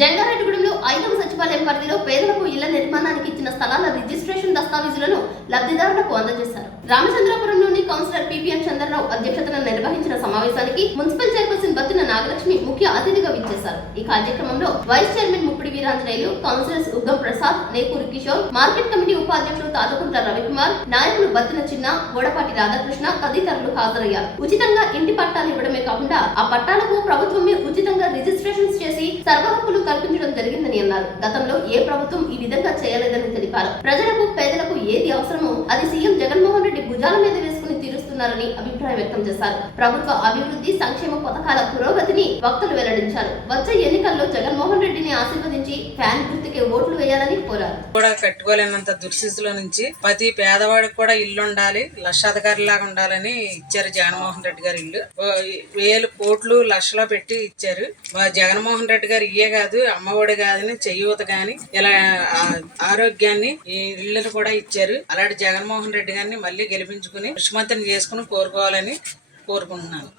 జంగారెడ్డిగూడెంలో 5వ సచివాలయం పరిధిలో పేదలకు ఇళ్ల నిర్మాణానికి ఇచ్చిన స్థలాల రిజిస్ట్రేషన్ దస్తావేజులను లబ్ధిదారులకు అందజేశారు. రామచంద్రపురంలోని కౌన్సిలర్ పిపిఎన్ చంద్రరావు అధ్యక్షతన నిర్వహించిన సమావేశానికి మున్సిపల్ చైర్పర్సన్ బత్తిన నాగలక్ష్మి ముఖ్య అతిథిగా విచ్చేశారు. ఈ కార్యక్రమంలో vice chairman Muppidi Veeranjaneyulu, councillors Uggam Prasad, Nekuri Kishore, market committee ఉపాధ్యక్షులు తాతకుంట్ల రవికుమార్, నాయకులు బత్తిన చిన్న, గోడపాటి రాధాకృష్ణ తదితరులు హాజరయ్యారు. ఉచితంగా ఇంటి పట్టాలు ఇవ్వడమే కాకుండా ఆ పట్టాలకు ప్రభుత్వమే ఉచితంగా రిజిస్ట్రేషన్స్ చేసి సర్వహక్కులు కల్పించడం జరిగిందని అన్నారు. గతంలో ఏ ప్రభుత్వం ఈ విధంగా చేయలేదని తెలిపారు. ప్రజలకు, పేదలకు ఏది అవసరమో అది సీఎం జగన్మోహన్ రెడ్డి భుజాల మీద వేసుకుని తీరుస్తున్నారని అభిప్రాయం వ్యక్తం చేశారు. ప్రభుత్వ అభివృద్ధి, సంక్షేమ పథకాల పురోగతిని వక్తలు వెల్లడించారు. వచ్చే ఎన్నికల్లో జగన్మోహన్ రెడ్డిని ఆశీర్వదించి ఫ్యాన్ గుర్తుకే ఓట్లు వేయాలని కోరారు. కూడా కట్టుకోలేనంత దుస్థితిలో నుంచి ప్రతి పేదవాడికి కూడా ఇల్లు ఉండాలి, లక్షాధికారిలాగా ఉండాలని ఇచ్చారు జగన్మోహన్ రెడ్డి గారు. ఇల్లు వేలు కోట్లు లక్షలో పెట్టి ఇచ్చారు. జగన్మోహన్ రెడ్డి గారు ఇయే కాదు, అమ్మఒడి కాదని, చెయ్యూత గాని, ఇలా ఆరోగ్యాన్ని ఈ ఇళ్లను కూడా ఇచ్చారు. అలాంటి జగన్మోహన్ రెడ్డి గారిని మళ్ళీ గెలిపించుకుని ముఖ్యమంత్రిని చేసుకుని కోరుకోవాలని కోరుకుంటున్నాను.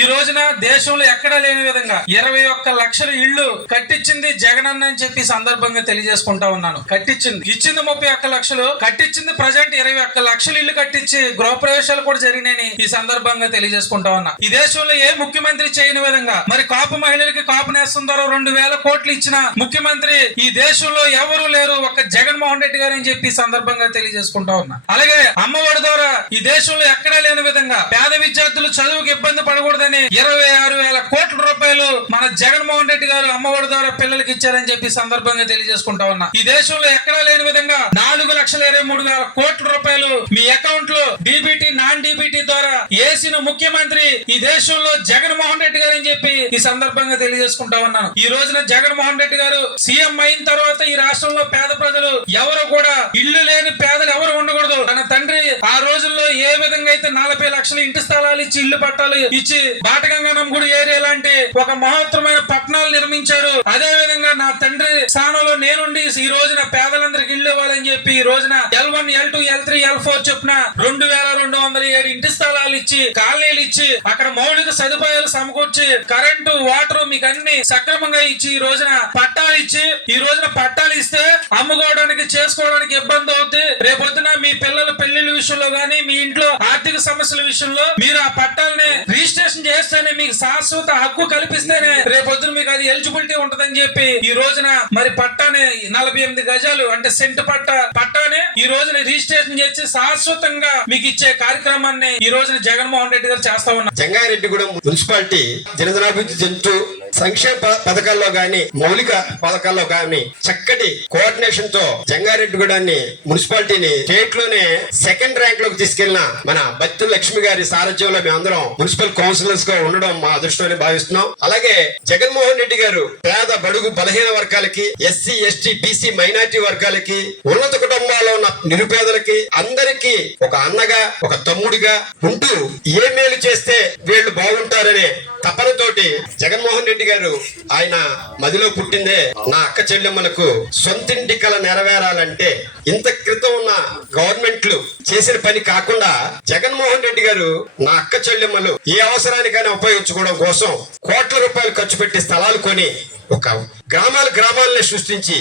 ఈ రోజున దేశంలో ఎక్కడా లేని విధంగా 21 లక్షల ఇళ్లు కట్టించింది జగన్ అన్న అని చెప్పి సందర్భంగా తెలియజేసుకుంటా ఉన్నాను. కట్టించింది, ఇచ్చింది 31 లక్షలు, కట్టించింది ప్రజెంట్ 21 లక్షల ఇల్లు కట్టించి గృహప్రవేశాలు కూడా జరిగినాయని ఈ సందర్భంగా తెలియజేసుకుంటా ఉన్నా. ఈ దేశంలో ఏ ముఖ్యమంత్రి చేయని విధంగా మరి కాపు మహిళలకి కాపు నేస్తం ద్వారా 2,000 కోట్లు ఇచ్చిన ముఖ్యమంత్రి ఈ దేశంలో ఎవరు లేరు, ఒక జగన్మోహన్ రెడ్డి గారు అని చెప్పి సందర్భంగా తెలియజేసుకుంటా ఉన్నా. అలాగే అమ్మఒడి ద్వారా ఈ దేశంలో ఎక్కడా లేని విధంగా పేద విద్యార్థులు చదువుకు ఇబ్బంది పడకూడదు 26,000 కోట్ల రూపాయలు మన జగన్మోహన్ రెడ్డి గారు అమ్మఒడి ద్వారా పిల్లలకి ఇచ్చారని చెప్పి సందర్భంగా తెలియజేసుకుంటా ఉన్నా. ఈ దేశంలో ఎక్కడా లేని విధంగా 4,23,000 కోట్ల రూపాయలు మీ అకౌంట్ లో డీబీటీ, నాన్ డీబీటీ ద్వారా వేసిన ముఖ్యమంత్రి ఈ దేశంలో జగన్మోహన్ రెడ్డి గారు అని చెప్పి ఈ సందర్భంగా తెలియజేసుకుంటా ఉన్నాను. ఈ రోజున జగన్మోహన్ రెడ్డి గారు సీఎం అయిన తర్వాత ఈ రాష్ట్రంలో పేద ప్రజలు ఎవరు కూడా ఇల్లు లేని పేదలు ఎవరు ఉండకూడదు. తన తండ్రి ఆ రోజుల్లో ఏ విధంగా అయితే 40 లక్షల ఇంటి స్థలాలు ఇచ్చి, ఇల్లు పట్టాలు ఇచ్చి బాటగంగనం గుడి ఏరియా లాంటి ఒక మహోత్తరమైన పట్టణాలు నిర్మించారు. అదే విధంగా నా తండ్రి స్థానంలో నేనుండి ఈ రోజున పేదలందరికి ఇల్లు ఇవ్వాలని చెప్పి ఈ రోజున L1, L2, L3, L4 చొప్పున 2,207 ఇంటి స్థలాలు ఇచ్చి, కాలనీలు ఇచ్చి, అక్కడ మౌలిక సదుపాయాలు సమకూర్చి, కరెంటు, వాటర్ మీకు అన్ని సక్రమంగా ఇచ్చి ఈ రోజున పట్టాలు ఇచ్చి, ఈ రోజున పట్టాలు ఇస్తే అమ్ముకోవడానికి, చేసుకోవడానికి ఇబ్బంది అవుతుంది. రేపొద్దున మీ పిల్లల పెళ్లిళ్ళ విషయంలో గానీ, మీ ఇంట్లో ఆర్థిక సమస్యల విషయంలో మీరు ఆ పట్టాలని రిజిస్ట్రేషన్ చేస్తేనే, మీకు శాశ్వత హక్కు కల్పిస్తేనే రేపొద్దున మీకు అది ఎలిజిబిలిటీ ఉంటదని చెప్పి ఈ రోజున మరి పట్టానే 48 గజాలు అంటే సెంటు పట్టానే ఈ రోజున రిజిస్ట్రేషన్ చేసి శాశ్వతంగా మీకు ఇచ్చే కార్యక్రమాన్ని ఈ రోజున జగన్మోహన్ రెడ్డి గారు చేస్తా ఉన్నారు. జంగారెడ్డిగూడెం మున్సిపాలిటీ జనధనాభివృద్ధి చెందుతూ సంక్షేమ పథకాల్లో గాని, మౌలిక పథకాల్లో గాని చక్కటి కోఆర్డినేషన్ తో జంగారెడ్డిగూడాన్ని మున్సిపాలిటీని స్టేట్ లోనే 2nd ర్యాంక్ లోకి తీసుకెళ్లిన మన బత్తుల లక్ష్మి గారి సారథ్యంలో మేమందరం మున్సిపల్ కౌన్సిలర్స్ గా ఉండడం మా అదృష్టమని భావిస్తున్నాం. అలాగే జగన్మోహన్ రెడ్డి గారు పేద, బడుగు, బలహీన వర్గాలకి, ఎస్సీ, ఎస్టీ, బీసీ, మైనారిటీ వర్గాలకి, ఉన్నత కుటుంబాల్లో ఉన్న నిరుపేదలకి అందరికీ ఒక అన్నగా, ఒక తమ్ముడిగా ఉంటూ ఏ మేలు చేస్తే వీళ్ళు బాగుంటారనే తపనతోటి జగన్మోహన్ రెడ్డి గారు ఆయన మదిలో పుట్టిందే నా అక్క చెల్లెమ్మలకు సొంతింటి కల నెరవేరాలంటే ఇంత క్రితం ఉన్న గవర్నమెంట్లు చేసిన పని కాకుండా జగన్మోహన్ రెడ్డి గారు నా అక్క చెల్లెమ్మలు ఏ అవసరానికైనా ఉపయోగించుకోవడం కోసం కోట్ల రూపాయలు ఖర్చు పెట్టి స్థలాలు కొని ఒక గ్రామాలని సృష్టించి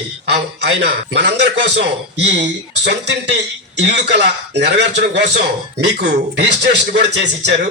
ఆయన మనందరి కోసం ఈ సొంతింటి ఇల్లు కల నెరవేర్చడం కోసం మీకు రిజిస్ట్రేషన్ కూడా చేసి ఇచ్చారు.